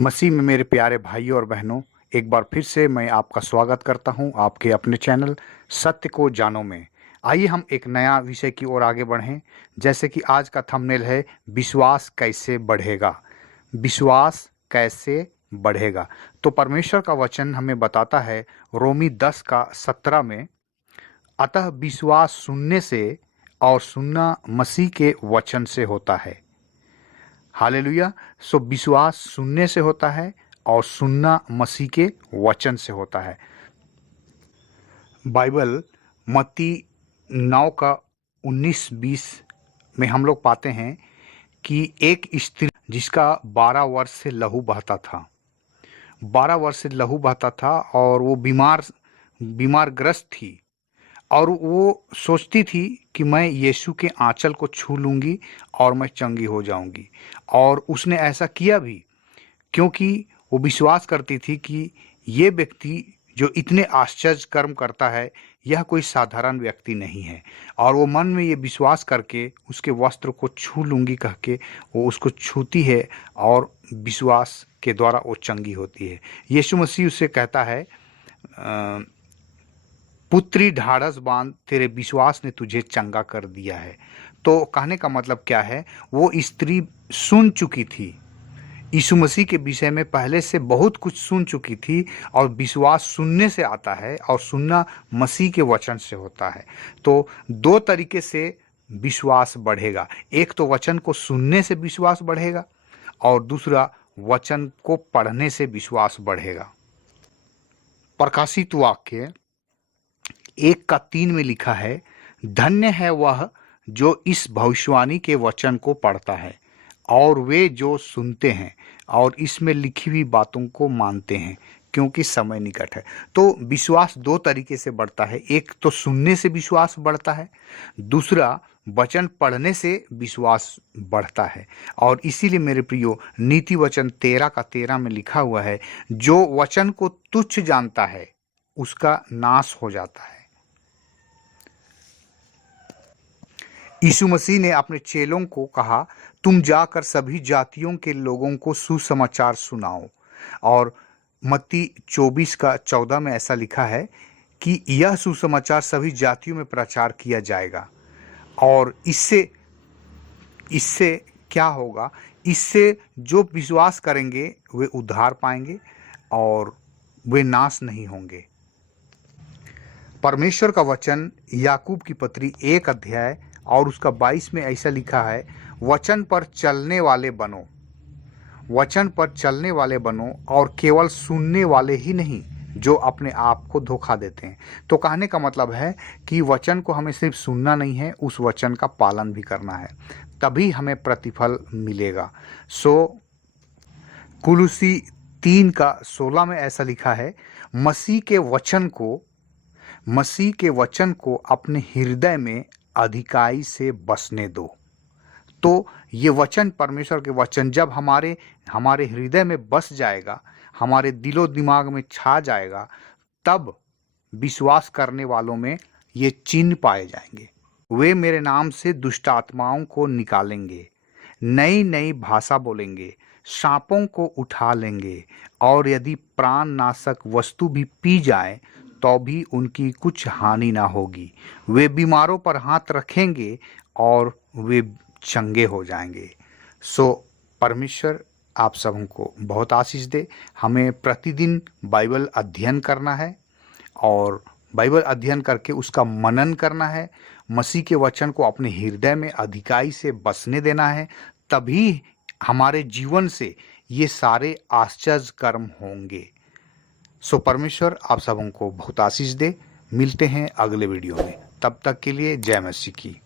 मसीह में मेरे प्यारे भाइयों और बहनों, एक बार फिर से मैं आपका स्वागत करता हूं आपके अपने चैनल सत्य को जानो में। आइए हम एक नया विषय की ओर आगे बढ़ें। जैसे कि आज का थंबनेल है, विश्वास कैसे बढ़ेगा। विश्वास कैसे बढ़ेगा। तो परमेश्वर का वचन हमें बताता है रोमी 10 का 17 में, अतः विश्वास सुनने से और सुनना मसीह के वचन से होता है। हालेलुया। सो विश्वास सुनने से होता है और सुनना मसीह के वचन से होता है। बाइबल मत्ती 9 का 19-20 में हम लोग पाते हैं कि एक स्त्री जिसका 12 वर्ष से लहू बहता था, 12 वर्ष से लहू बहता था और वो बीमार ग्रस्त थी और वो सोचती थी कि मैं यीशु के आंचल को छू लूँगी और मैं चंगी हो जाऊँगी। और उसने ऐसा किया भी, क्योंकि वो विश्वास करती थी कि ये व्यक्ति जो इतने आश्चर्य कर्म करता है, यह कोई साधारण व्यक्ति नहीं है। और वो मन में ये विश्वास करके उसके वस्त्र को छू लूँगी कह के वो उसको छूती है और विश्वास के द्वारा वो चंगी होती है। यीशु मसीह उससे कहता है, पुत्री ढाढ़स बांध, तेरे विश्वास ने तुझे चंगा कर दिया है। तो कहने का मतलब क्या है, वो स्त्री सुन चुकी थी यीशु मसीह के विषय में, पहले से बहुत कुछ सुन चुकी थी। और विश्वास सुनने से आता है और सुनना मसीह के वचन से होता है। तो दो तरीके से विश्वास बढ़ेगा। एक तो वचन को सुनने से विश्वास बढ़ेगा और दूसरा वचन को पढ़ने से विश्वास बढ़ेगा। प्रकाशित वाक्य 1:3 में लिखा है, धन्य है वह जो इस भविष्यवाणी के वचन को पढ़ता है और वे जो सुनते हैं और इसमें लिखी हुई बातों को मानते हैं, क्योंकि समय निकट है। तो विश्वास दो तरीके से बढ़ता है। एक तो सुनने से विश्वास बढ़ता है, दूसरा वचन पढ़ने से विश्वास बढ़ता है। और इसीलिए मेरे प्रियो, नीति वचन 13:13 में लिखा हुआ है, जो वचन को तुच्छ जानता है उसका नाश हो जाता है। यीशु मसीह ने अपने चेलों को कहा, तुम जाकर सभी जातियों के लोगों को सुसमाचार सुनाओ। और मत्ती 24:14 में ऐसा लिखा है कि यह सुसमाचार सभी जातियों में प्रचार किया जाएगा। और इससे क्या होगा, इससे जो विश्वास करेंगे वे उद्धार पाएंगे और वे नाश नहीं होंगे। परमेश्वर का वचन याकूब की पत्री 1 अध्याय और उसका 22 में ऐसा लिखा है, वचन पर चलने वाले बनो, वचन पर चलने वाले बनो और केवल सुनने वाले ही नहीं जो अपने आप को धोखा देते हैं। तो कहने का मतलब है कि वचन को हमें सिर्फ सुनना नहीं है, उस वचन का पालन भी करना है, तभी हमें प्रतिफल मिलेगा। सो कुलुसी 3:16 में ऐसा लिखा है, मसीह के वचन को अपने हृदय में अधिकाई से बसने दो। तो ये वचन, परमेश्वर के वचन जब हमारे हृदय में बस जाएगा, हमारे दिलो दिमाग में छा जाएगा, तब विश्वास करने वालों में ये चिन्ह पाए जाएंगे। वे मेरे नाम से दुष्ट आत्माओं को निकालेंगे, नई नई भाषा बोलेंगे, सांपों को उठा लेंगे और यदि प्राण नाशक वस्तु भी पी जाए तो भी उनकी कुछ हानि ना होगी। वे बीमारों पर हाथ रखेंगे और वे चंगे हो जाएंगे। सो परमेश्वर आप सबको बहुत आशीष दे। हमें प्रतिदिन बाइबल अध्ययन करना है और बाइबल अध्ययन करके उसका मनन करना है, मसीह के वचन को अपने हृदय में अधिकाई से बसने देना है, तभी हमारे जीवन से ये सारे आश्चर्य कर्म होंगे। सो परमेश्वर आप सबको बहुत आशीष दे। मिलते हैं अगले वीडियो में, तब तक के लिए जय मसीह की।